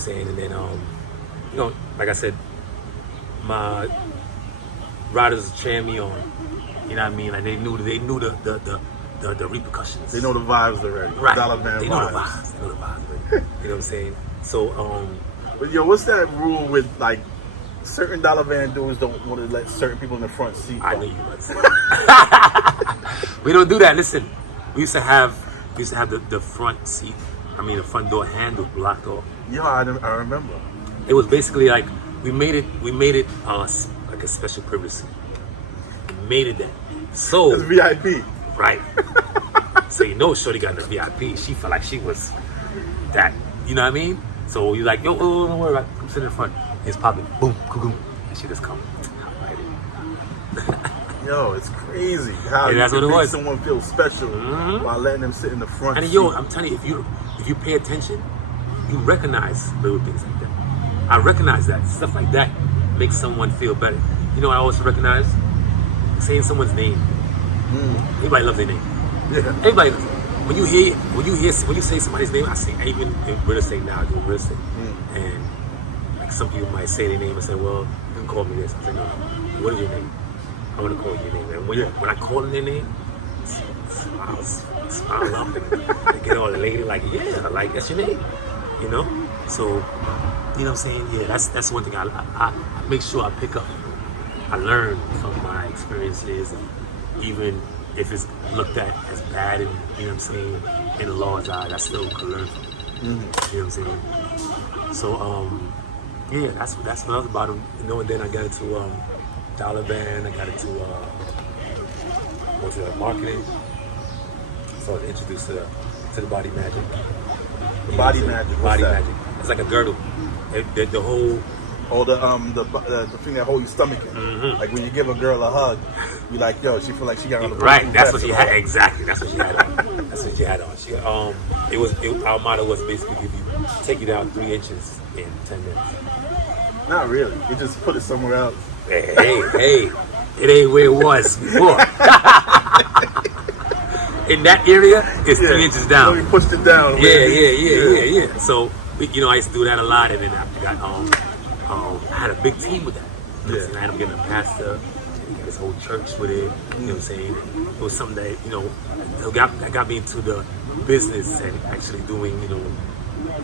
I'm saying? And then, you know, like I said, my riders cheering me on. You know what I mean? Like they knew the repercussions. They know the vibes already. Right. Dollar Van They know the vibes. They know the vibes. You know what I'm saying? So, But yo, what's that rule with like certain Dollar Van dudes don't want to let certain people in the front seat? I knew you would say. We don't do that. Listen, we used to have the front seat. I mean, the front door handle blocked off. Yeah, I remember. It was basically like we made it like a special privilege seat. We made it that. So It's VIP. right. So you know, Shorty got the VIP. She felt like she was that. You know what I mean? So you're like, yo, don't worry about it. Come sit in the front. It's popping. Boom, boom, and she just come. Yo, it's crazy how Yeah, that's you what it can make was. someone feel special by letting them sit in the front And seat. yo, I'm telling you, if you pay attention, you recognize little things like that. I recognize that stuff like that makes someone feel better. You know what I also recognize? Saying someone's name. Everybody loves their name. Yeah. Everybody loves it. When you say somebody's name, I say even in real estate now, doing real estate, and like some people might say their name and say, well, you can call me this. I say, no, what is your name? I want to call you your name. And when I call them their name, smile up and they get all elated, like, yeah, like that's your name, you know. So, you know what I'm saying? Yeah, that's one thing I make sure I pick up. I learn from my experiences, and even if it's looked at as bad, and you know what I'm saying, in the law's eye, I still can learn from it. You know what I'm saying? So, yeah, that's what I was about. You know, and then I got into Dollar Van. I got into went to marketing. So I was introduced to the Body Magic. The Body Magic. What's Body that? Magic. It's like a girdle. The whole. Oh, the thing that holds your stomach in. Like when you give a girl a hug, you like, yo, she feel like she got on the Right, that's what she had. Exactly, that's what she had on. That's what she had on. Our motto was basically take you down 3 inches in 10 minutes. Not really. You just put it somewhere else. Hey, it ain't where it was before. In that area, it's 3 inches down. So you pushed it down. Yeah. So, you know, I used to do that a lot, and then I got I had a big team with that. You know what I'm saying? I ended up getting a pastor, and got his whole church with it. You know what I'm saying? It was something that, you know, that got me into the business and actually doing, you know,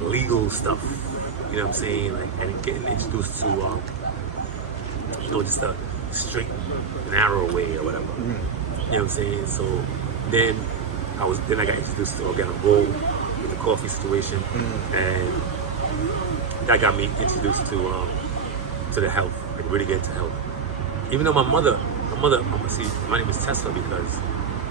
legal stuff. You know what I'm saying? Like, and getting introduced to, you know, just a straight, narrow way or whatever. You know what I'm saying? So then I got introduced to Organic Roll with the coffee situation, and that got me introduced to the health, like really get into health. Even though my mother, see, my name is TESFA because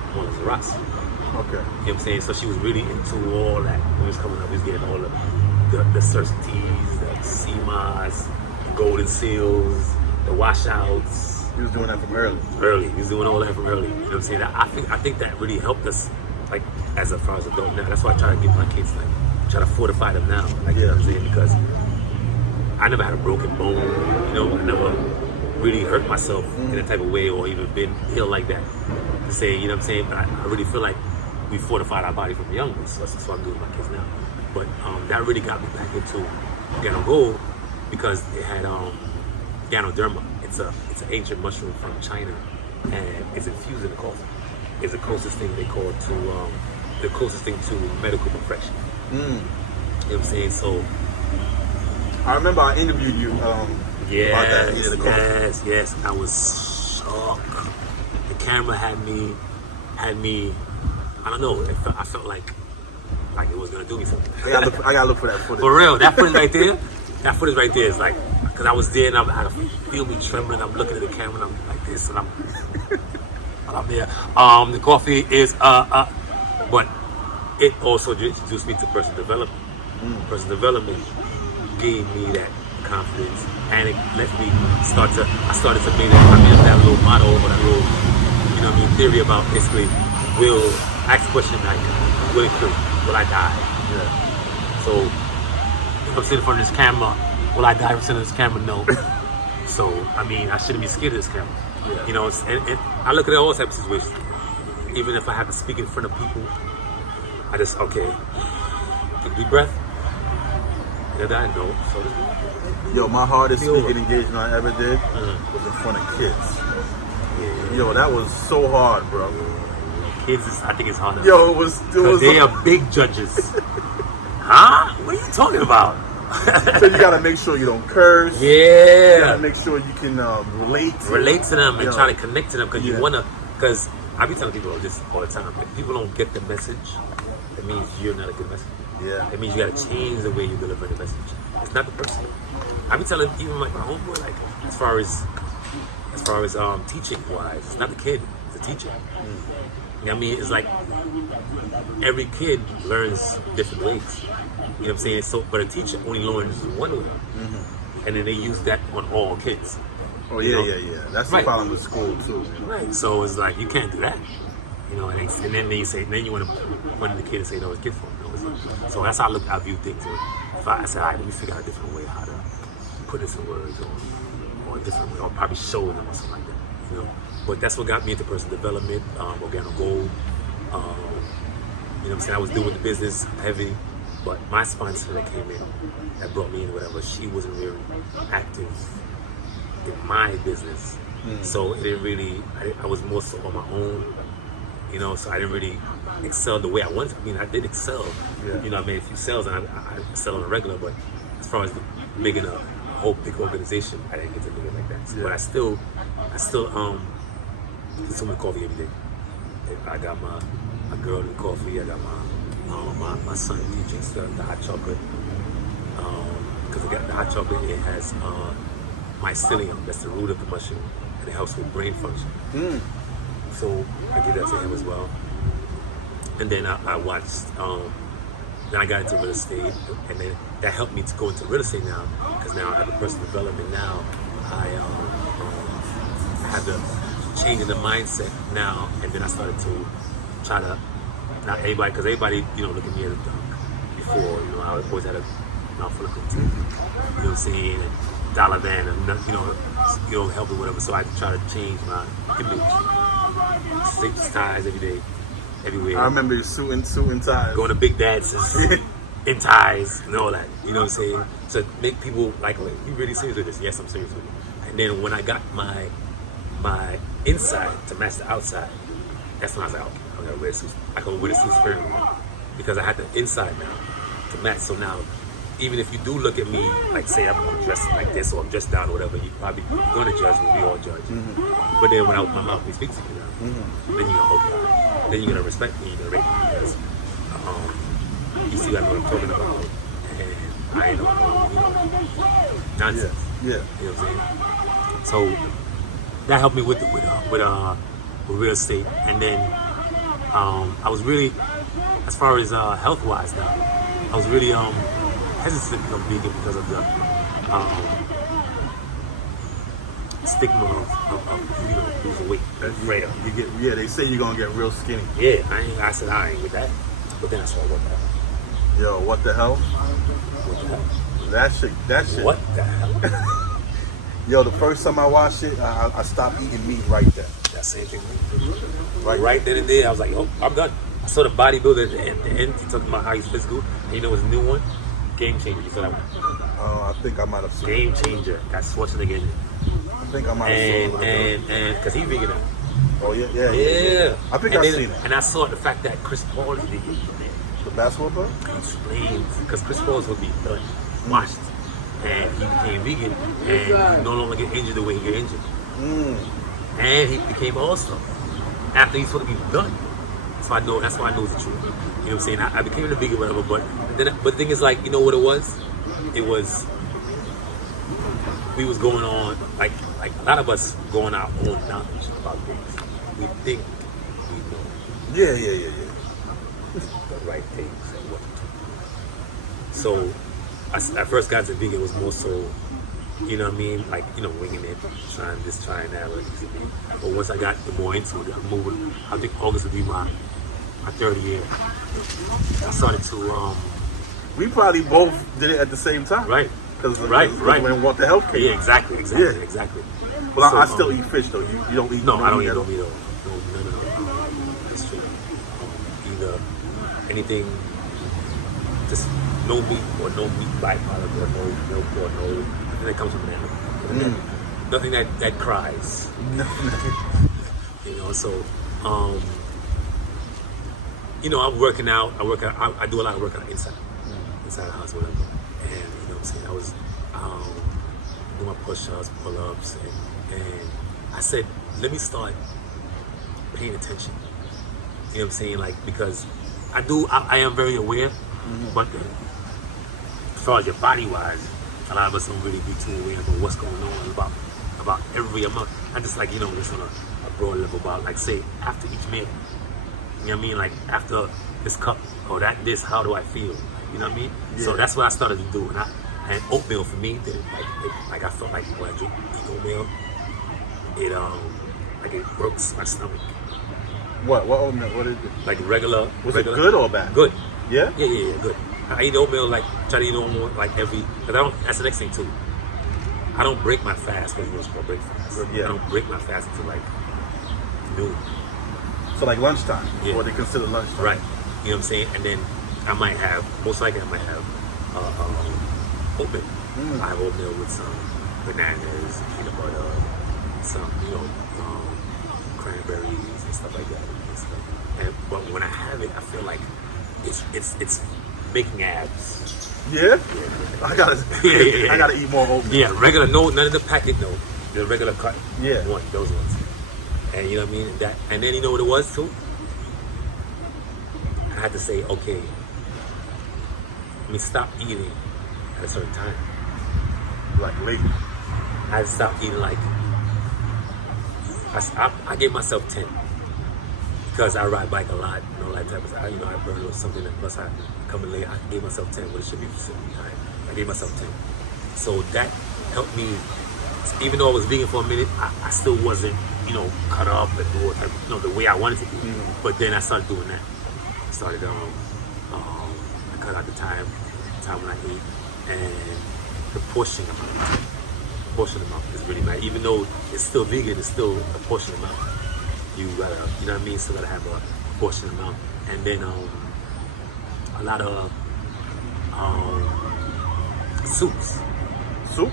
my mother's a Ras. Okay. You know what I'm saying? So she was really into all that. When we was coming up, we was getting all the certainties, the CMAs, the golden seals, the washouts. He was doing that from early. Early. He was doing all that from early. You know what I'm saying? I think that really helped us, like, as far as adult now. That's why I try to give my kids, like, try to fortify them now. Like, you know what I'm saying? Because I never had a broken bone, you know, I never really hurt myself in a type of way or even been ill like that to say, you know what I'm saying? But I really feel like we fortified our body from young, so that's what I'm doing with my kids now. But that really got me back into Gano Gold because it had Ganoderma. It's an ancient mushroom from China, and it's infused in the coffee. It's the closest thing they call to medical perfection. You know what I'm saying? So I remember I interviewed you about that. Yeah, the coffee. Yes. I was shocked. The camera had me. I don't know. I felt like it was gonna do me something. I gotta look for that footage. For real, that footage right there. That footage right there is like, because I was there and I feel me trembling. I'm looking at the camera and I'm like this, and I'm there. The coffee is but it also introduced me to personal development. Personal development gave me that confidence, and it let me I started to make that. I made up that little motto or that little, you know what I mean, theory about basically ask the question like, will it kill me? Will I die? Yeah. So if I'm sitting in front of this camera, will I die from sitting in this camera? No. So I mean, I shouldn't be scared of this camera. Yeah. You know, and I look at all types of situations. Even if I have to speak in front of people, I just take a deep breath. That I know. So Yo, my hardest Be over. speaking engagement I ever did was in front of kids. Yo, that was so hard, bro. Kids, I think it's hard. Yo, it was. They are big judges. Huh? What are you talking about? So you gotta make sure you don't curse. You Yeah. gotta make sure you can relate To them and Yo. try to connect to them because Yeah. you wanna. Because I be telling people this all the time. If people don't get the message, it means you're not a good messenger. Yeah. It means you gotta change the way you deliver the message. It's not the person. I be telling even my homeboy, like as far as teaching wise, it's not the kid, it's the teacher. You know what I mean? It's like every kid learns different ways. You know what I'm saying? So, but a teacher only learns one way, and then they use that on all kids. Oh You yeah, know? yeah. That's Right. the problem with school too. Right. So it's like you can't do that. You know, and then you say, then you want the kid to say, no, it's kid fault. No, it's not. So that's how I view things. If I said, all right, let me figure out a different way how to put this in words or a different way, or probably show them or something like that. You know, but that's what got me into personal development, Organo Gold. You know what I'm saying? I was doing the business heavy, but my sponsor that came in, that brought me in, whatever, she wasn't very active in my business. So it didn't really, I was more so on my own. You know, so I didn't really excel the way I wanted. I mean, I did excel. Yeah. You know, I made a few sales and I excel on a regular, but as far as making a whole big organization, I didn't get to make it like that. So, Yeah. but I still consume coffee every day. I got my girl in coffee. I got my son he drinks the hot chocolate. Because I got the hot chocolate, it has mycelium. That's the root of the mushroom, and it helps with brain function. So I give that to him as well. And then I watched, then I got into real estate, and then that helped me to go into real estate now, because now I have a personal development now. I have the change in the mindset now, and then I started to try to, not everybody, because everybody, you know, look at me as a dunk before, you know, I always had a mouthful of contempt, you know what I'm saying, and dollar van, and you know, help or whatever, so I try to change my image. Six ties every day, everywhere. I remember you suit and ties. Going to big dances in ties and all that. You know what I'm saying? To make people like, wait, you really serious with this? Yes, I'm serious with it. And then when I got my inside to match the outside, that's when I was like, okay, I'm gonna wear suits. I can wear the suit sparingly because I had the inside now to match. So now, even if you do look at me, like say I'm dressed like this or I'm dressed down or whatever, you're probably gonna judge me. We all judge. But then when my mouth speaks to you now, then you go, okay, all right. Then you're gonna respect me, you're gonna rate me because you see I know what I'm talking about, and I ain't no nonsense. Yeah. You know what I'm saying? So that helped me with real estate, and then I was really, as far as health wise now, I was really hesitant to become vegan because of the stigma of you know, losing weight, frail. They say you're gonna get real skinny. Yeah, I said I ain't with that, but then I saw what the hell. Yo, what the hell? What the hell? That shit. What the hell? Yo, the first time I watched it, I stopped eating meat right there. That same thing. Right then and there, I was like, oh, I'm done. I saw the bodybuilder at the end. He talking about how he's physical. And you know what's a new one? Game Changer. You saw that one? I think I might have seen Game it. Changer. Got Schwarzenegger in it. I think I might have seen it. And because he's vegan now. Oh, yeah. I think and I've then, seen it. And I saw the fact that Chris Paul is vegan. The basketball player? He explains. Because Chris Paul was supposed to be done, washed. And he became vegan. And he no longer get injured the way he got injured. And he became all-star after he's supposed to be done. That's why I know the truth. You know what I'm saying? I became a vegan, whatever. But the thing is, like, you know what it was? It was we was going on like a lot of us going our own knowledge about things. We think we know Yeah. the right things and what to do. So I first got to vegan was more so, you know what I mean, like, you know, winging it, trying this, trying that, what it used to be. But once I got more into it, I'm moving. I think August would be my third year. I started to We probably both did it at the same time. right. Because Right. when What the Health came Yeah, out. exactly. Well, So, I still eat fish though. You don't eat No, I don't eat at no all? meat. No. That's true. Either anything just no meat or no meat byproduct or no milk or nothing that comes from an animal. Nothing that cries. You know, so you know, I'm working out. I do a lot of working out inside the house, whatever. And you know what I'm saying? I was doing my push-ups, pull-ups, and I said, let me start paying attention. You know what I'm saying? Like, because I am very aware, but as far as your body-wise, a lot of us don't really be too aware of what's going on about every amount. I just like, you know, just on a broad level about, like, say, after each meal. You know what I mean? Like, after this cup or this, how do I feel? You know what I mean? Yeah. So that's what I started to do. And oatmeal for me, like I felt like when I eat oatmeal, it works my stomach. What oatmeal? What is it? Like regular. Was it good or bad? Good. Yeah? Yeah, good. I eat oatmeal, like, try to eat oatmeal like that's the next thing too. I don't break my fast because it's called break fast. Yeah. I don't break my fast until like noon. So like lunchtime, yeah. Or they consider lunchtime. Right. You know what I'm saying? And then most likely I might have oatmeal. I have oatmeal with some bananas, peanut butter, some, cranberries and stuff like that. But when I have it, I feel like it's making abs. Yeah? I gotta eat more oatmeal. Yeah, regular, none of the packet, no. The regular cut. Yeah. Those ones. And you know what I mean? And then you know what it was too? I had to say, okay, let me stop eating at a certain time. Like late. I had to stop eating like, I gave myself 10. Because I ride bike a lot, like type of, I burn a little something, and plus I come in late, I gave myself 10, but it should be for certain time. I gave myself 10. So that helped me, even though I was vegan for a minute, I still wasn't, cut up and do it, the way I wanted to do. But then I started doing that. I started, I cut out the time when I eat, and the portion amount is really bad. Even though it's still vegan, it's still a portion amount. You gotta, you know what I mean? Still gotta have a portion amount. And then a lot of soups. Soup?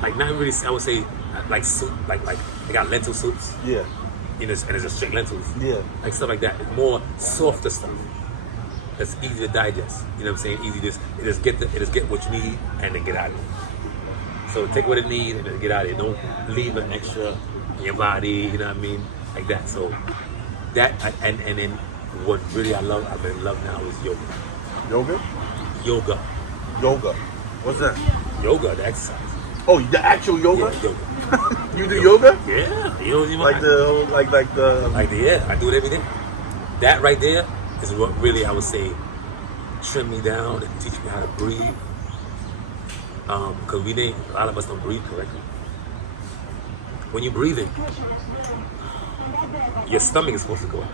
Like not really, I would say like soup, like they got lentil soups. Yeah. And it's just straight lentils. Yeah. Like stuff like that. More softer stuff. That's easy to digest. You know what I'm saying? Easy to just get what you need and then get out of it. So take what it needs and then get out of it. Don't leave an extra in your body, you know what I mean? Like that. So that and then what really I'm in love now is yoga. Yoga? What's that? Yoga, the exercise. Oh, the actual yoga? Yeah, yoga. You do yoga? Yeah. You know, like the yeah, I do it every day. That right there is what really I would say trim me down and teach me how to breathe. Because a lot of us don't breathe correctly. When you're breathing, your stomach is supposed to go out.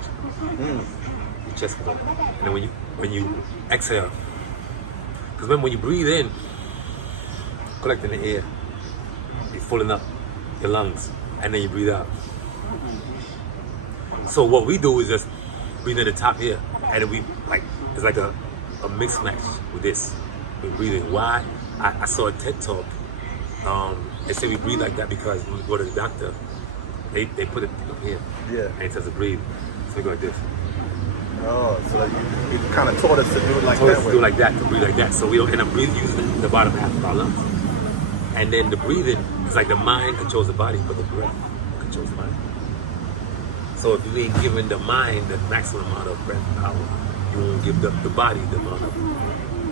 Your chest will go out. And then when you exhale, because when you breathe in, collecting the air, you're filling up your lungs, and then you breathe out. So what we do is just breathe in the top here, and then it's like a mixed match with this. We're breathing. Why? I saw a TED talk. They say we breathe like that because when we go to the doctor, they put it up here. Yeah. And it says to breathe. So we go like this. Oh, so you kind of taught us to do it like taught that us way. To do it like that, to breathe like that. So we don't end up breathing using the bottom half of our lungs. And then the breathing is like the mind controls the body, but the breath controls the mind. So if you ain't giving the mind the maximum amount of breath power, you won't give the body the amount of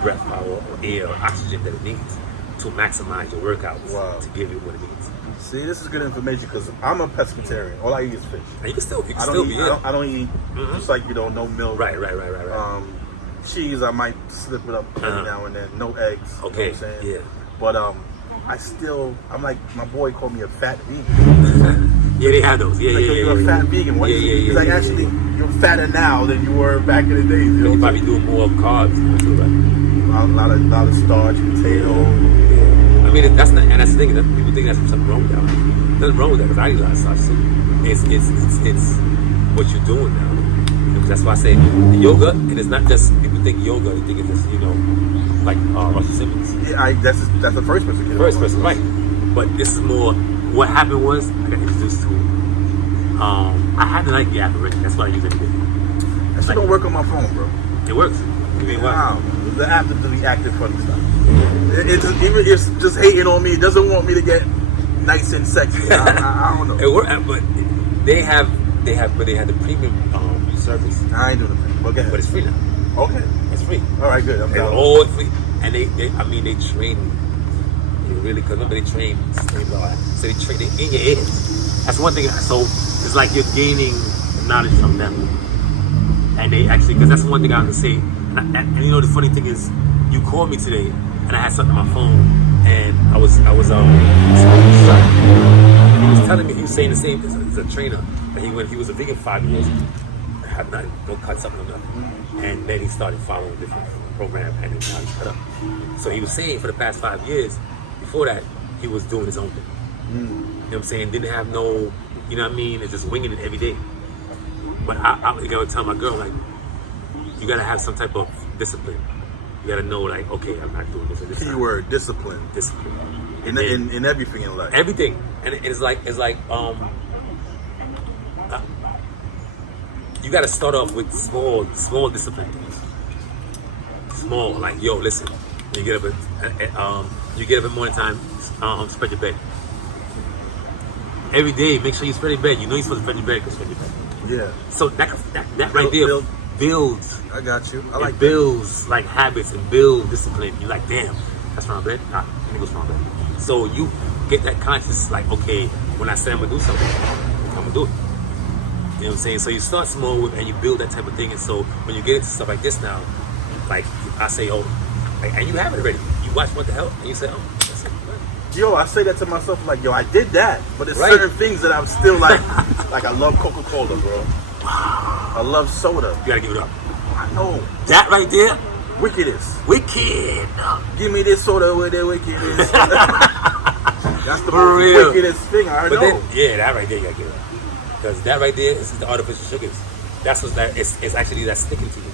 breath power or air or oxygen that it needs to maximize your workouts. Wow. To give it what it needs. See, this is good information because I'm a pescatarian. All I eat is fish. And you can still I don't eat just like no milk. Right. Cheese, I might slip it up every now and then. No eggs. Okay. You know what I'm saying? Yeah. But I'm like, my boy called me a fat vegan. Yeah, they have those. Yeah. You're a fat vegan. He's like, actually, you're fatter now than you were back in the days. You probably doing more carbs too, right? A lot of starch, potato. Yeah. I mean, that's the thing. That people think that's something wrong with that. Nothing wrong with that because I eat a lot of starch too. It's what you're doing now. That's why I say the yoga, and it's not just people think think yoga, they think it's just, like Russell Simmons. Yeah, that's the first person. First person, right. But this is more, what happened was, I got introduced to it. I had to like the app already. That's what I use every day. That shit don't work on my phone, bro. It works. Wow. The app is really active funny stuff. It's just hating on me. It doesn't want me to get nice and sexy. I don't know. It works, but they have the premium service. I ain't doing the thing. Okay. But it's free now. Okay. It's free. All right, good. I'm down. All free. And they train you really, because remember they train all that. So they train it in your head. That's one thing. So it's like you're gaining knowledge from them. And they actually, because that's one thing I was gonna say. And the funny thing is, you called me today, and I had something on my phone, and I was he was telling me, he was saying the same as a trainer, that he was a vegan for 5 years, had nothing, no cuts up, no nothing, and then he started following a different program, and then now he's cut up. So he was saying for the past 5 years, before that, he was doing his own thing. You know what I'm saying? Didn't have no, it's just winging it every day. But I would tell my girl, like, you gotta have some type of discipline. You gotta know, like, okay, I'm not doing this or this. Keyword, discipline. Discipline. In everything in life. Everything. And it's like you gotta start off with small discipline. Small, like, yo, listen, you get up at morning time, spread your bed. Every day, make sure you spread your bed. You're supposed to spread your bed, go spread your bed. Yeah. So that right there builds. I got you. I like it builds like habits and build discipline. You're like, damn, that's my bed. Nah, let me go my bed. So you get that conscious, like, okay, when I say I'm gonna do something, I'm gonna do it. You know what I'm saying? So you start small and you build that type of thing. And so when you get into stuff like this now, like I say, oh, like, and you have it already. You watch What the Hell, and you say, oh, that's it. Yo, I say that to myself, like, yo, I did that, but there's certain things that I'm still like, like I love Coca-Cola, bro. I love soda. You gotta give it up. I know. That right there, wickedest. Wicked. Give me this soda with the wickedest. That's the For most real. wickedest thing I know. Then, that right there you gotta give it up. Because that right there is the artificial sugars. That's what's that. It's actually that's sticking to you.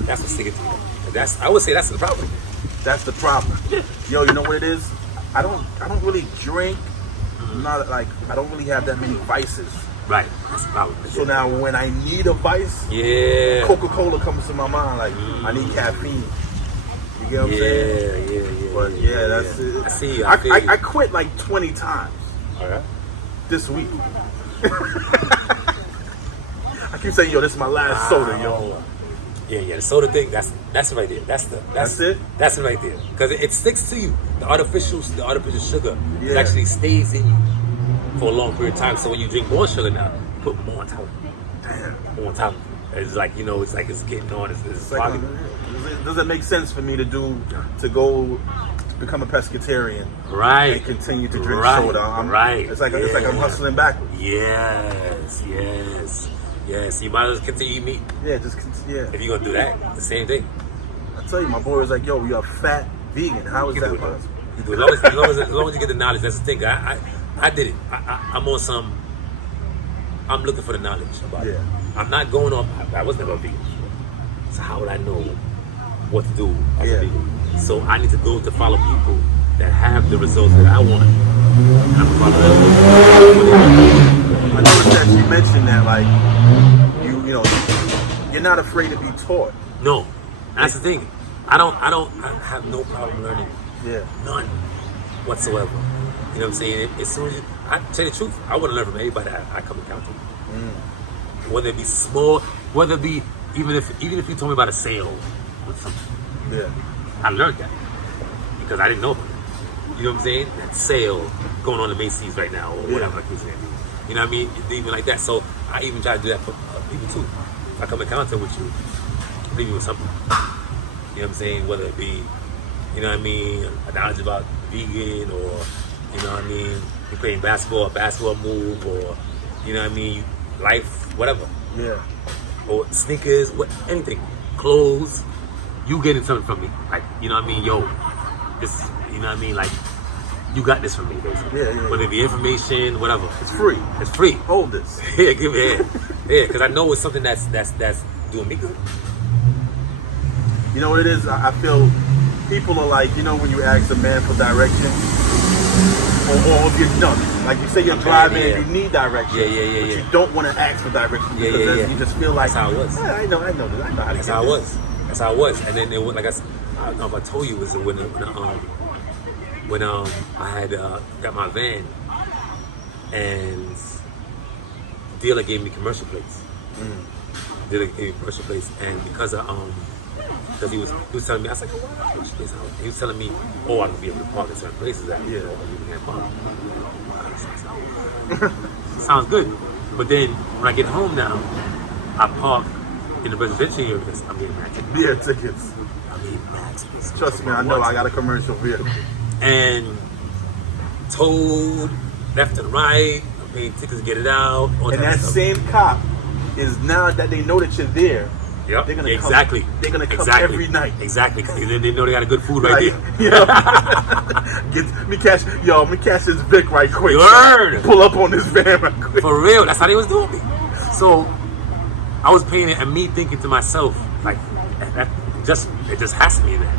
That's what's sticking to you. And I would say that's the problem. That's the problem. Yo, you know what it is? I don't really drink. I'm not like, I don't really have that many vices. Right. That's the problem. So now when I need a vice, Coca-Cola comes to my mind. Like, I need caffeine. You get what I'm saying? Yeah. But that's it. I see you. I quit like 20 times. All right. This week. I keep saying, yo, this is my last soda, yo. Yeah, the soda thing, that's right there. That's it? That's it right there. Because it sticks to you. The artificial sugar, it actually stays in you for a long period of time. So when you drink more sugar now, you put more on top of it. Damn. More on top of it. It's like, it's like it's getting on. It's like, does it make sense for me to go become a pescatarian, right, and continue to drink soda? It's like I'm hustling backwards. Yes. You might as well continue to eat meat. If you're gonna do that, the same thing. I tell you, my boy was like, "Yo, you're a fat vegan. How is that possible?" As long as you get the knowledge, that's the thing. I did it. I'm on some. I'm looking for the knowledge about it. I'm not going off. I was never a vegan. So how would I know what to do as a vegan? So I need to go to follow people that have the results that I want. And I'm follow them. I noticed that you mentioned that, like, you're not afraid to be taught. No, that's the thing. I have no problem learning. None whatsoever. You know what I'm saying? As soon as I tell you the truth, I want to learn from everybody I come in contact with. Whether it be small, whether it be even if you told me about a sale or something. I learned that because I didn't know about it. You know what I'm saying? That sale going on in Macy's right now or whatever. You know what I mean? Even like that. So I even try to do that for people too. If I come in contact with you, leave you with something. You know what I'm saying? Whether it be, you know what I mean, a knowledge about vegan, or, you know what I mean, you playing basketball, a basketball move, or, you know what I mean, life, whatever. Or sneakers, anything. Clothes. You getting something from me. Like, you know what I mean? Yo, this, you know what I mean? Like, you got this from me, basically. Whether it be information, whatever. It's free. It's free. Hold this. Give me a hand. Because I know it's something that's doing me good. You know what it is? I feel people are like, you know, when you ask a man for direction, or if you're done, like you say you're driving and you need direction, but you don't want to ask for direction because you just feel like, that's how it was. I know this. I know how to That's get how it this. was. That's how it was. And then like I don't know if I told you, it was when I had got my van and dealer gave me commercial plates. Dealer gave me commercial plates, and because he was telling me, I was like, oh, wow, commercial plates. He was telling me, oh, I can be able to park in certain places. You can't park. Sounds good. But then when I get home now, I park in the residential areas. I'm getting mad tickets. Yeah, tickets. I'm getting mad tickets. Trust me, I know. I got a commercial vehicle. And towed left and right. I'm paying tickets to get it out. And that same cop is, now that they know that you're there, yep, they're gonna exactly. come. They're gonna come every night. Exactly, because they know they got a good food right there. You know, let me catch this Vic right quick. You heard. Pull up on this van right quick. For real, that's how they was doing me. So I was paying it, and me thinking to myself, like, it just has to be that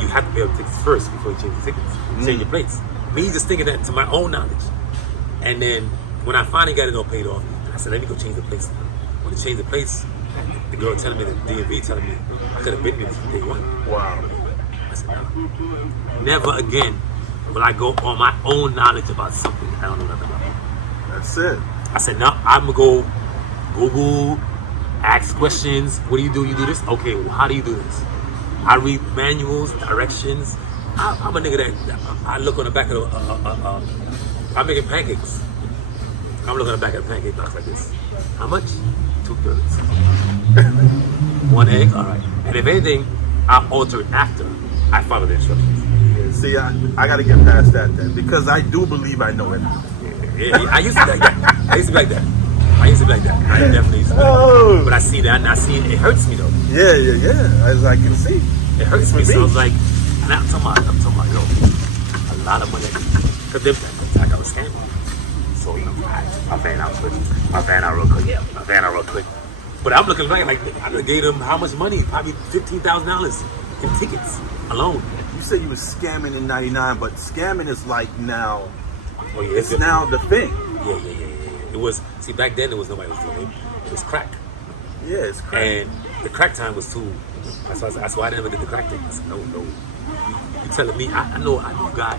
you have to be able to tickets first before you change the tickets, change your plates. Me just thinking that to my own knowledge. And then when I finally got it all paid off, I said, let me go change the plates. When I changed the plates, the girl telling me, the DMV telling me, I could have been here from day one. Wow. I said, no. Never again will I go on my own knowledge about something I don't know nothing about. That's it. I said, no, I'm going to go Google, ask questions. What do? You do this? Okay, well, how do you do this? I read manuals, directions. I'm a nigga that I look on the back of I'm making pancakes. I'm looking at the back of the pancake box like this. How much? 2/3. 1 egg? All right. And if anything, I alter it after I follow the instructions. Yeah, see, I got to get past that then, because I do believe I know everything. Yeah, I used to be like that. I used to be like that. I definitely used to be like that. But I see that, and I see it hurts me though. Yeah. As I can see. It hurts me. So I was like, and I'm talking about, yo, a lot of money. Because I got a scam. So, you know, my van out real quick. But I'm looking back like, I gave them how much money? Probably $15,000 in tickets alone. You said you was scamming in '99, but scamming is like now. Oh yeah, it's now the thing. Yeah. It was, see, back then there was nobody was doing it. It was crack. Yeah, it's crack. And the crack time was too. That's why I never did the crack thing. I said, no. You telling me? I know a guy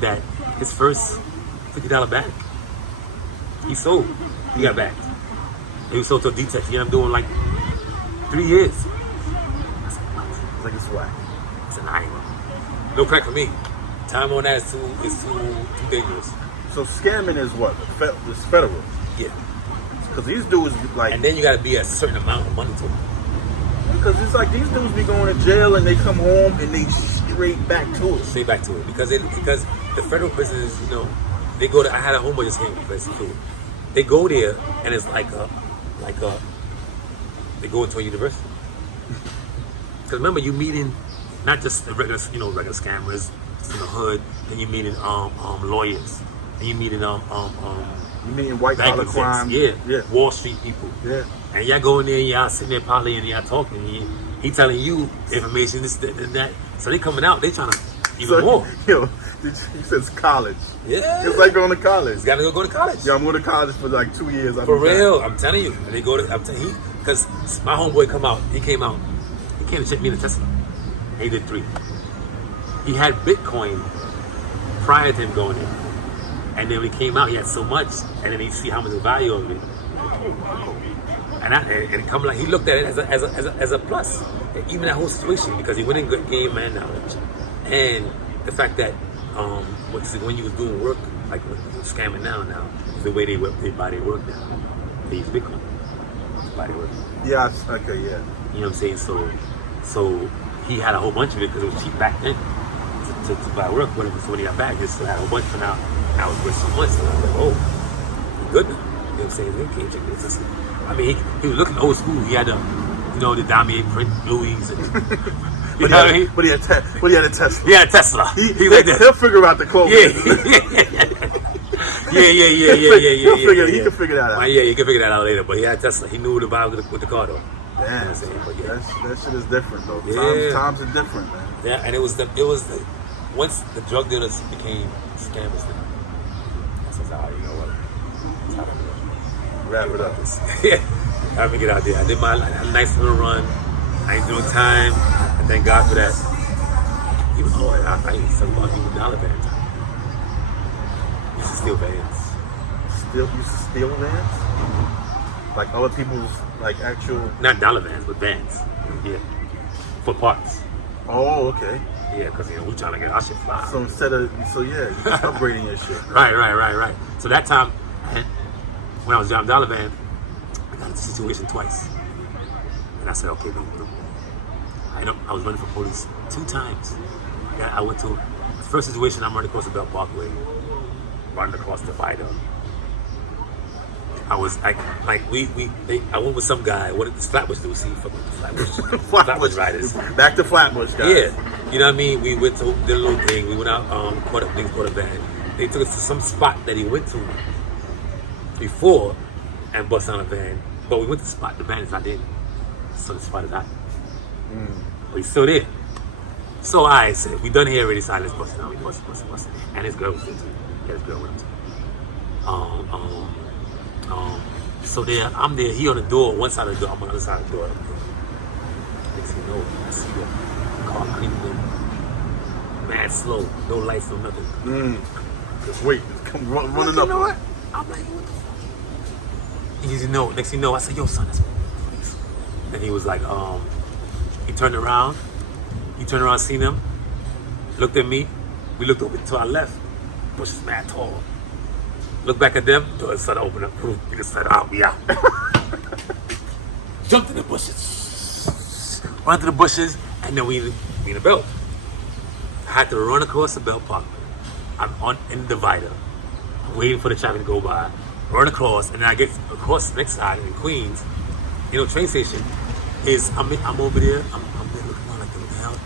that his first $50 bag, he sold. He got bagged. He was sold to a detective. He ended up doing like 3 years. I said, what? It's like it's whack. I said, nah, no crack for me. Time on that is too dangerous. So scamming is what? It's federal. Yeah. Because these dudes like. And then you got to be a certain amount of money to them. Because it's like these dudes be going to jail and they come home and they straight back to it. Straight back to it. Because the federal prisons, you know, they go to, I had a homeboy just came from prison too. They go there and it's like they go into a university. Because remember, you meeting not just the regular scammers in the hood, and you meeting lawyers, and you meeting you mean white collar crime? Yeah, Wall Street people. Yeah. And y'all go in there, and y'all sitting there parlaying, and y'all talking. And he telling you information, this, that, and that. So they coming out, they trying to even more. Yo, he says college. Yeah. It's like going to college. You gotta go to college. Yeah, I'm going to college for like 2 years. For real, I'm telling you. They go to, because my homeboy he came to check me in the TESFA. He did 3. He had Bitcoin prior to him going in. And then when he came out, he had so much, and then he see how much the value of it. And it come like he looked at it as a plus, even that whole situation, because he went in good game man knowledge, and the fact that when you was doing work like scamming now the way they buy their work now, they use Bitcoin to buy their work. Yeah. Okay. Yeah. You know what I'm saying? So he had a whole bunch of it because it was cheap back then to buy work. So when he got back, he still had a whole bunch for now. Now it's worth so much. So I was like, oh, he good now. You know what I'm saying? Okay, check this. I mean, he was looking old school. He had the Damier print Louis. And, But he had a Tesla. He had a Tesla. He'll figure out the clothes. Yeah. He can figure that out. Yeah, he can figure that out later. But he had a Tesla. He knew the vibe with the car though. Damn, You know what I'm saying? But yeah. that shit is different though. Yeah. Times are different, man. Yeah, and it was the once the drug dealers became scammers now. I said, all right, you know what? It's time to Wrap it up. Yeah, time to get out there. I did my nice little run. I ain't doing time. I thank God for that. Even I ain't talking about even dollar vans. Used to steal vans. Used to steal vans? Like other people's, like actual... Not dollar vans, but vans. Yeah. For parts. Oh, okay. Yeah, because we trying to get our shit fly. So instead of, you're upgrading your shit. Right. So that time, when I was driving dollar van, I got into a situation twice. And I said, okay, no. I was running for police 2 times. I went to the first situation. I'm running across the Belt Parkway, running across the divider. I was I went with some guy. What did this Flatbush do? See, fucking Flatbush. Flatbush riders. Back to Flatbush, guys. Yeah, you know what I mean. We went to the little thing. We went out, caught a van. They took us to some spot that he went to before and bust down a van. But we went to the spot. The van is not there. So the spot is out. But he's still there. So I said, we done here already. So let's bust it down. We bust it. And his girl was there too. Yeah, his girl with him too. So there, I'm there. He on the door, one side of the door. I'm on the other side of the door. Next thing you know, I see the car creeping in. Mad slow, no lights, no nothing. Just wait, come running up. You know what? I'm like, what the fuck? Next thing you know, I said, yo, son, that's police. And he was like, he turned around, seen him, looked at me. We looked over to our left. Bush is mad tall. Look back at them, door started to open up. We just said, we out. Jumped in the bushes. Run through the bushes, and then we in the belt. I had to run across the Belt Parkway. I'm in the divider. I'm waiting for the traffic to go by. Run across, and then I get across the next side in Queens. Train station is, I'm over there. I'm there looking around like, what the hell?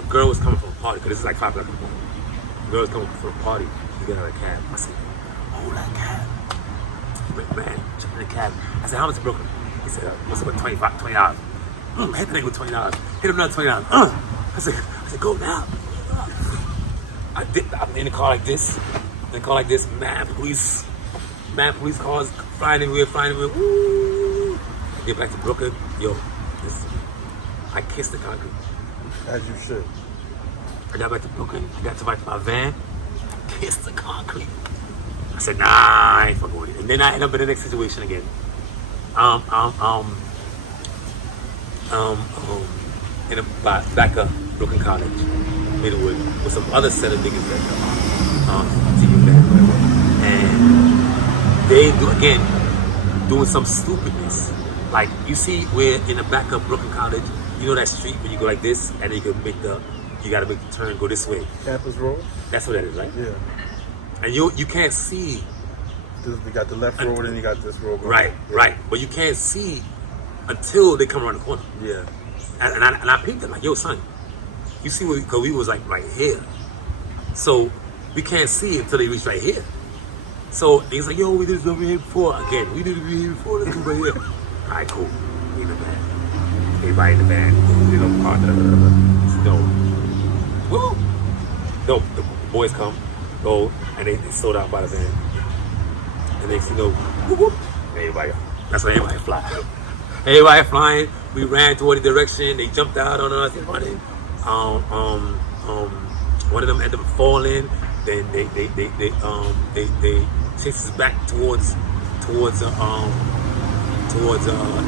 A girl was coming from a party, because this is like 5 o'clock in the morning. A girl was coming from a party. We get out of the cab. I said, hold that cab. Man, jump in the cab. I said, how much is broken? He said, what's up with $20? Hit the nigga with $20. Hit him another $20. I said, go now. I'm in the car like this. Mad police cars flying everywhere. Woo. I get back to Brooklyn. Yo, listen, I kissed the concrete. As you should. I got back to Brooklyn. I got to back to my van. Kissed the concrete. I said, nah, I ain't fucking with it. And then I end up in the next situation again. In a back up Brooklyn College, Midwood, with some other set of niggas that to you that, and they doing some stupidness. Like, you see where in the back of Brooklyn College, that street where you go like this, and then you gotta make the turn, go this way. Campus Road? That's what that is, right? Yeah. And you can't see. You got the left road and you got this road. Right. But you can't see until they come around the corner. Yeah. And I peeped them like, yo, son, you see because we was like right here. So we can't see until they reach right here. So he's like, yo, we did this over here before. Again, we did it here before. Let's do it right here. All right, cool. We in the van. Everybody in the van. They go, Woo! No, the boys come, go, and they sold out by the van. And next thing you know, whoop, whoop, everybody, that's when everybody fly. Everybody flying. We ran toward the direction. They jumped out on us and running. One of them ended up falling. Then they chased us back towards the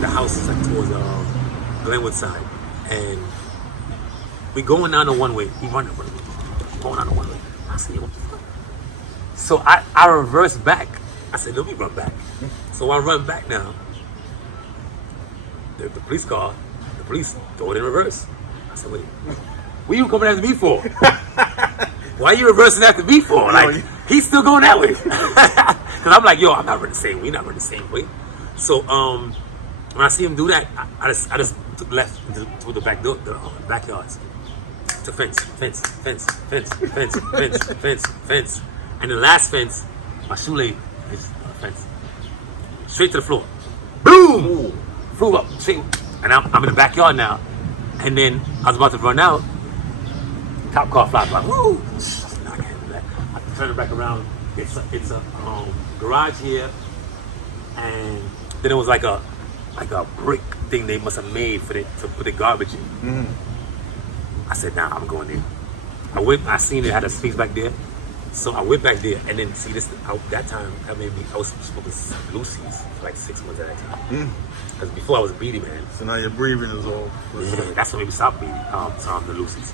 houses, like towards Glenwood side. And we going down the one way. We running, going down the one way. I said, what the fuck? So I reversed back. I said, let me run back. So I run back now. The police car, the police throw it in reverse. I said, wait, what are you coming after me for? Why are you reversing after me for? Like, he's still going that way. Because I'm like, yo, I'm not running the same way. We're not running the same way. So when I see him do that, I just took left to the back door, the backyards. To fence. And the last fence, my shoelace is fence. Straight to the floor. Boom! Ooh. Flew up, straight And I'm in the backyard now. And then I was about to run out. Cop car flies by. Woo! I turn it back around. It's a garage here, and then it was like a brick thing they must have made for it to put the garbage in. Mm-hmm. I said, nah, I'm going there. I seen it had a space back there, so I went back there, and then see this. That time, I was smoking Lucy's for like 6 months at that time. Because before I was a beady man. So now your breathing is all. Yeah, that's when we stopped beading. The Lucy's.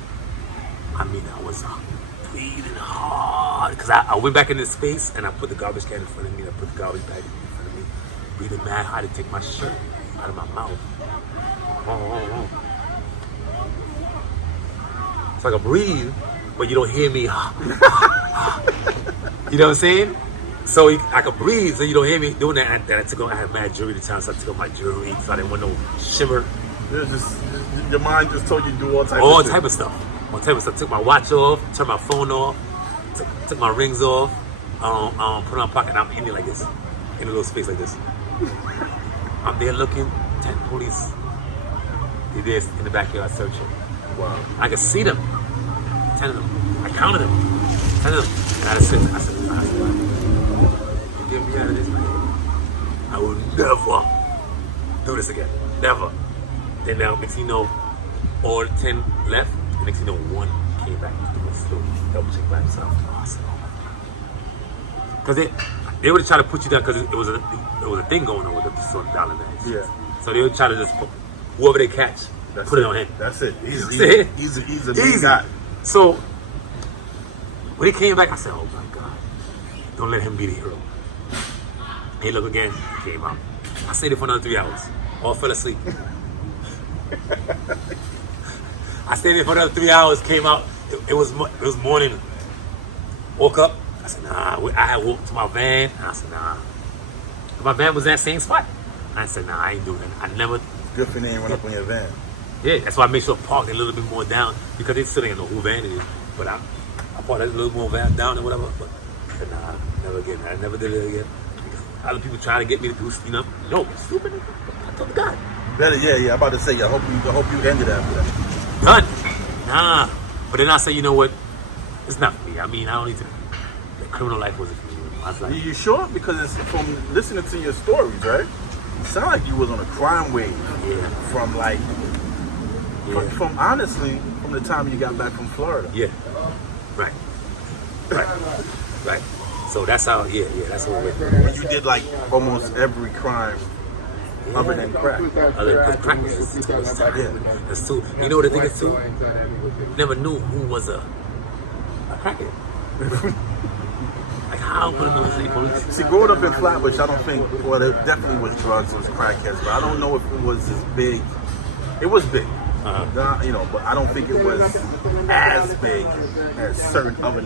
I mean, I was breathing hard because I went back in this space and I put the garbage can in front of me. I put the garbage bag in front of me. Breathing mad hard to take my shirt out of my mouth. So I can breathe, but you don't hear me. You know what I'm saying? So I could breathe, so you don't hear me doing that. I had mad jewelry at the time, so I took off my jewelry, so I didn't want no shimmer. Your mind just told you to do all type of stuff. All type of stuff. Took my watch off, turned my phone off, took my rings off, put it on my pocket. I'm in there like this, in a little space like this. I'm there looking, 10 police. They're there in the backyard searching. Wow. I could see them, 10 of them. I counted them, 10 of them. And I said, get me out of this, man. I will never do this again. Never. Then now, next thing you know, all 10 left. The next thing you know, one came back. Still double check by himself. Awesome. Because they would try to put you down because it was a thing going on with the sort of dollar bags. Yeah. So they would try to just put whoever they catch, put it on him. That's it. He's a big guy. So when he came back, I said, "Oh my God, don't let him be the hero." He looked again, came out. I stayed there for another 3 hours. All fell asleep. I stayed there for another 3 hours, came out. It was morning. Woke up. I said, nah. I had walked to my van. And I said, nah. My van was that same spot. I said, nah, I ain't doing that. I never. Good for you ain't run up on your van. Yeah, that's why I made sure I parked a little bit more down because they still ain't know who van it is. But I parked a little more van down and whatever. But I said, nah, never again. I never did it again. Other people trying to get me to do, no, stupid. I told God. Better, yeah. I'm about to say, I hope you ended after that. Done. Nah. But then I say, you know what? It's not for me. I mean, I don't need to. The criminal life wasn't for me. I was like, you sure? Because it's from listening to your stories, right? You sound like you was on a crime wave. Yeah. From honestly, from the time you got back from Florida. Yeah. Right. So that's how. Yeah. That's what it went. You did like almost every crime. Other than crack. Because crack is time. Yeah. That's too. You know what the thing is too? Never knew who was a crackhead. Like how could it know? See, growing up in Flatbush, I don't think. Well, there definitely was drugs, it was crackheads, but I don't know if it was as big. It was big, but I don't think it was as big as certain other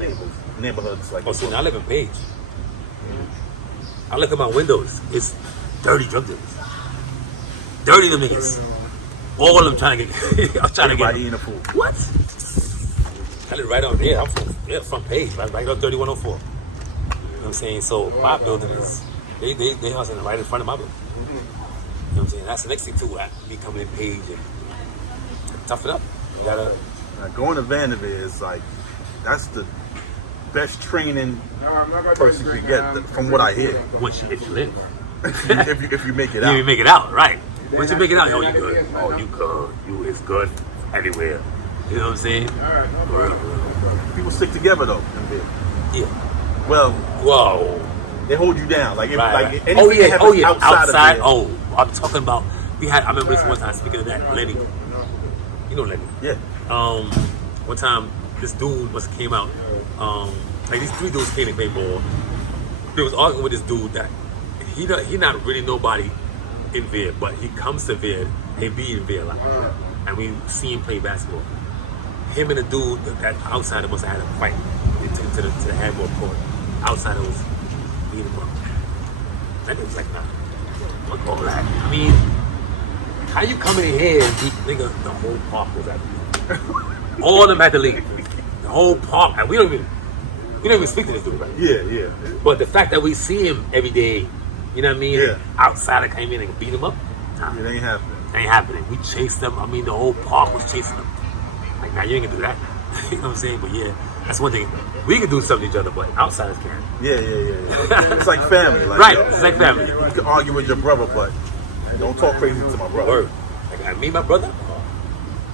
neighborhoods like. Oh, see, now I live in Page. I look at my windows. It's dirty drug dealers. Dirty them niggas. All of them trying to get. I'm trying Everybody to get. eating a food. What? I live right on there. I'm from front Page, right on 3104. You know what I'm saying? So my building is they house right in front of my building. You know what I'm saying? That's the next thing too. Me coming in Page and tough it up. You gotta. Now, going to Vanderbilt is like that's the best training person you get from what I hear. If you live. if you make it out. You make it out, right. Once you make it out, you good. Oh, you good. You is good everywhere. You know what I'm saying? People stick together though. Yeah. Well, whoa. They hold you down. Like, anything outside. Oh, I'm talking about. I remember this one time. Speaking of that, Lenny. You know Lenny? Yeah. One time, this dude came out. Like these 3 dudes came to play ball. They was arguing with this dude that he not really nobody in Veer, but he comes to Veer. He be in Veer a lot, and we see him play basketball. Him and the dude that outsider must have had a fight. They took him to the handball court. Outsider was beating him up. That dude was like, nah, fuck all that. I mean, how you come in here and beat nigga? The whole park was at me. All of them had to leave. The whole park, and we don't even speak to this dude, right? Yeah. But the fact that we see him every day, you know what I mean? Yeah. Outsider came in and beat him up. It ain't happening. ain't happening. We chased them. I mean, the whole park was chasing them. Like, now you ain't gonna do that. You know what I'm saying? But yeah, that's one thing. We can do something to each other, but outsiders can't. Yeah. It's like family. Like, right, it's like family. You can argue with your brother, but don't talk crazy to my brother. Word. Like, me and my brother,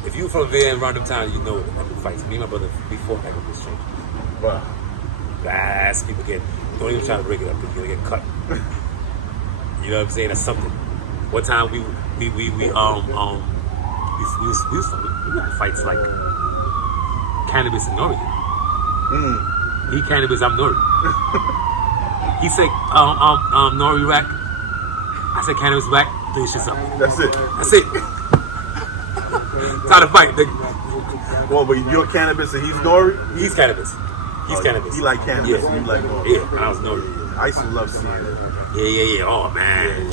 if you from there in random town, you know like the fights. Me and my brother, before like a this change. Wow. Fast people don't even try to break it up because you're gonna get cut. You know what I'm saying? That's something. One time we had fights like cannabis and Nori. He cannabis, I'm Nori. He said Nori rack. I said cannabis rack. Do your shit up. That's it. Time to fight. Well, but you're cannabis and he's Nori? He's cannabis. He's cannabis. He like cannabis and you like Nori. Yeah, and I was Nori. I used to love seeing it. Yeah. Oh man.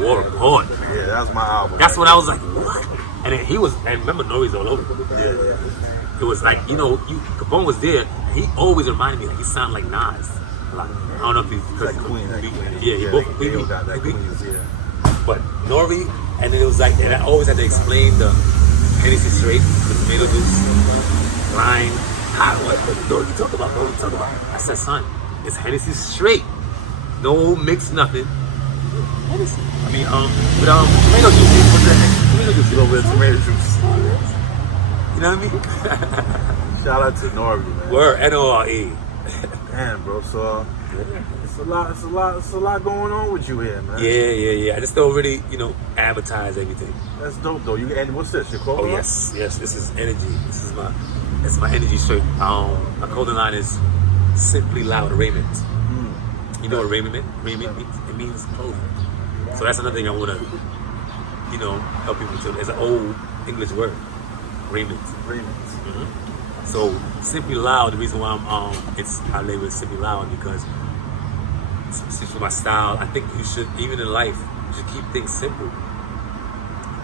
War Report. Yeah, that was my album. That's what I was like, what? And then he was, and remember Nori's all over. Yeah. It was like, Capone was there. He always reminded me that he sounded like Nas. Like, I don't know if he's like Queen. He both got that Queens, yeah. But Nori, and then it was like, and I always had to explain the Hennessy straight, the tomato juice, lime. What you talking about? What you talking about? I said, son, it's Hennessy straight. No mix, nothing. Hennessy. I mean, with tomato juice. What's that? Tomato juice. A little bit of tomato juice. You know what I mean? Shout out to Nori, man. Word, N-O-R-E. Damn, bro. So it's a lot going on with you here, man. Yeah. I just don't really, advertise everything. That's dope, though. And what's this? Your clothing? Oh yes. This is energy. It's my energy shirt. My clothing line is Simply Loud Raiment. You know what raiment means? Raiment means it means clothing. So that's another thing I want to, help people to. It's an old English word, raiment. Mm-hmm. So Simply Loud. The reason why I label it Simply Loud because it's for my style. I think you should, even in life, you should keep things simple,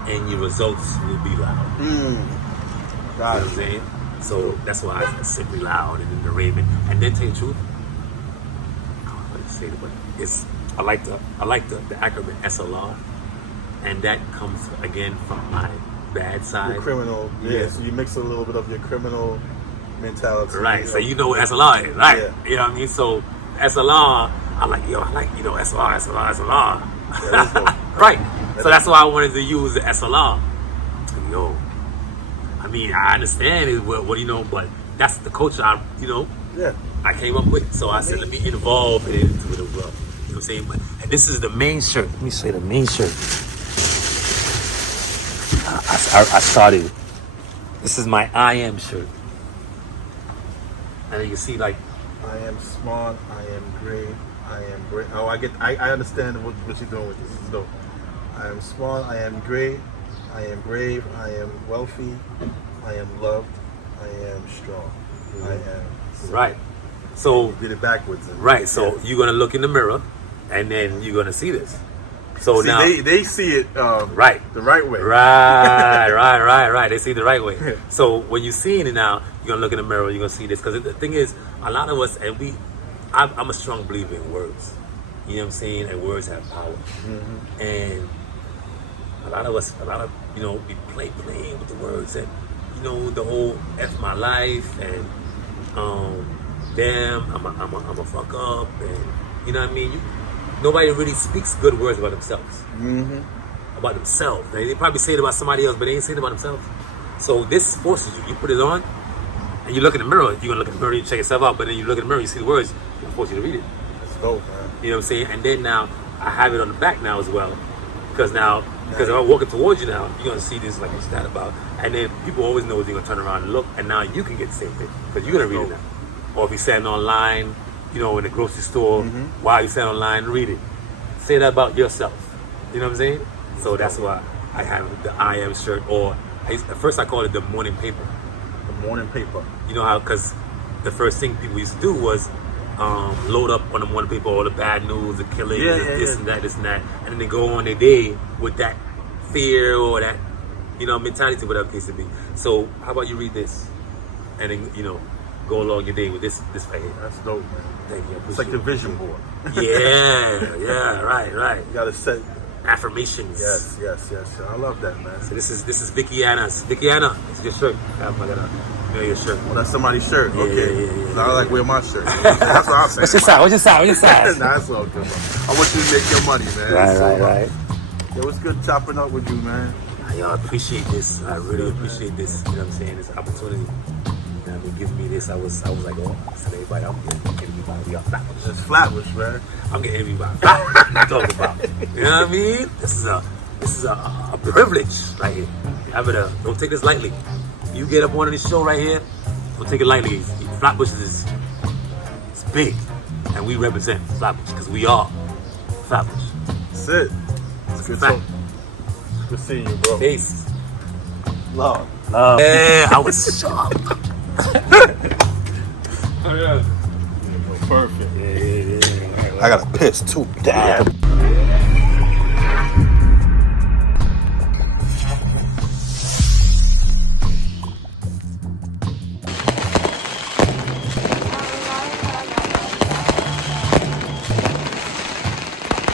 and your results will be loud. Got it. You know what I'm saying? So that's why I Simply Loud and then the raiment. And then tell you the truth, I don't know how to say it, but I like the acronym SLR, and that comes again from my bad side. Your criminal, yeah. So you mix a little bit of your criminal mentality. Right. So you know what SLR is, right? Yeah. You know what I mean? So SLR, I like SLR. Yeah, right. So that's why I wanted to use the SLR. I mean, I understand it, what but that's the culture I came up with. So I said, let me involve it into it as well. You know what I'm saying? But this is the main shirt. Let me show you the main shirt. I started. This is my I am shirt. And you can see like, I am smart, I am great, I am great. Oh, I understand what you're doing with this. This is dope. I am smart, I am great, I am brave, I am wealthy, I am loved, I am strong. I am. Right. So you did it backwards. Right. So you're gonna look in the mirror, and then you're gonna see this. So see, now they see it right, the right way. Right. They see the right way. So when you're seeing it now, you're gonna look in the mirror. You're gonna see this because the thing is, a lot of us, and I'm a strong believer in words. You know what I'm saying? And words have power. Mm-hmm. And a lot of we playing with the words, and the whole F my life, and damn, I'm a fuck up, and you know what I mean. Nobody really speaks good words about themselves. Mm-hmm. About themselves. They probably say it about somebody else, but they ain't saying it about themselves. So this forces you. You put it on, and you look in the mirror. You're gonna look in the mirror, you check yourself out, but then you look in the mirror, you see the words, it forces you to read it. That's dope, man. You know what I'm saying? And then now I have it on the back now as well, because if I'm walking towards you now, you're gonna see this like what's that about, and then people always know they're gonna turn around and look, and now you can get the same thing because you're gonna read it now. Or if you're standing online, in the grocery store, while you're standing online, read it. Say that about yourself. You know what I'm saying? So that's why I have the I am shirt, or at first I called it the morning paper. The morning paper. You know how? Because the first thing people used to do was load up on the morning paper all the bad news, the killing, this and that, and then they go on their day with that fear or that mentality, whatever the case it be. So how about you read this, and then go along your day with this right here. That's dope, man. Thank you. It's like the vision board. Yeah, right. You gotta set affirmations. Yes. I love that, man. So this is Vicky Anna's. Vicky Anna, it's your shirt. I'm gonna mail your shirt. Oh, that's somebody's shirt. Yeah, Okay. yeah. I like wearing my shirt. That's what I'm saying. What's your size? What's your size? Nah, that's all good, man. I want you to make your money, man. Right. It was good chopping up with you, man. I appreciate this. I really appreciate this. You know what I'm saying? This opportunity. Giving me this, I was like, oh, I said, everybody, I'm getting me by the Flatbush. It's Flatbush, man. I'm getting me by Flatbush. What you talking about? You know what I mean? This is a privilege right here. Don't take this lightly. You get up on this show right here, don't take it lightly. Flatbush is it's big, and we represent Flatbush because we are Flatbush. That's it. It's good talk. Good seeing you, bro. Peace. Love. Yeah, I was shocked. Oh yeah. Perfect. Yeah. I gotta piss too. Damn.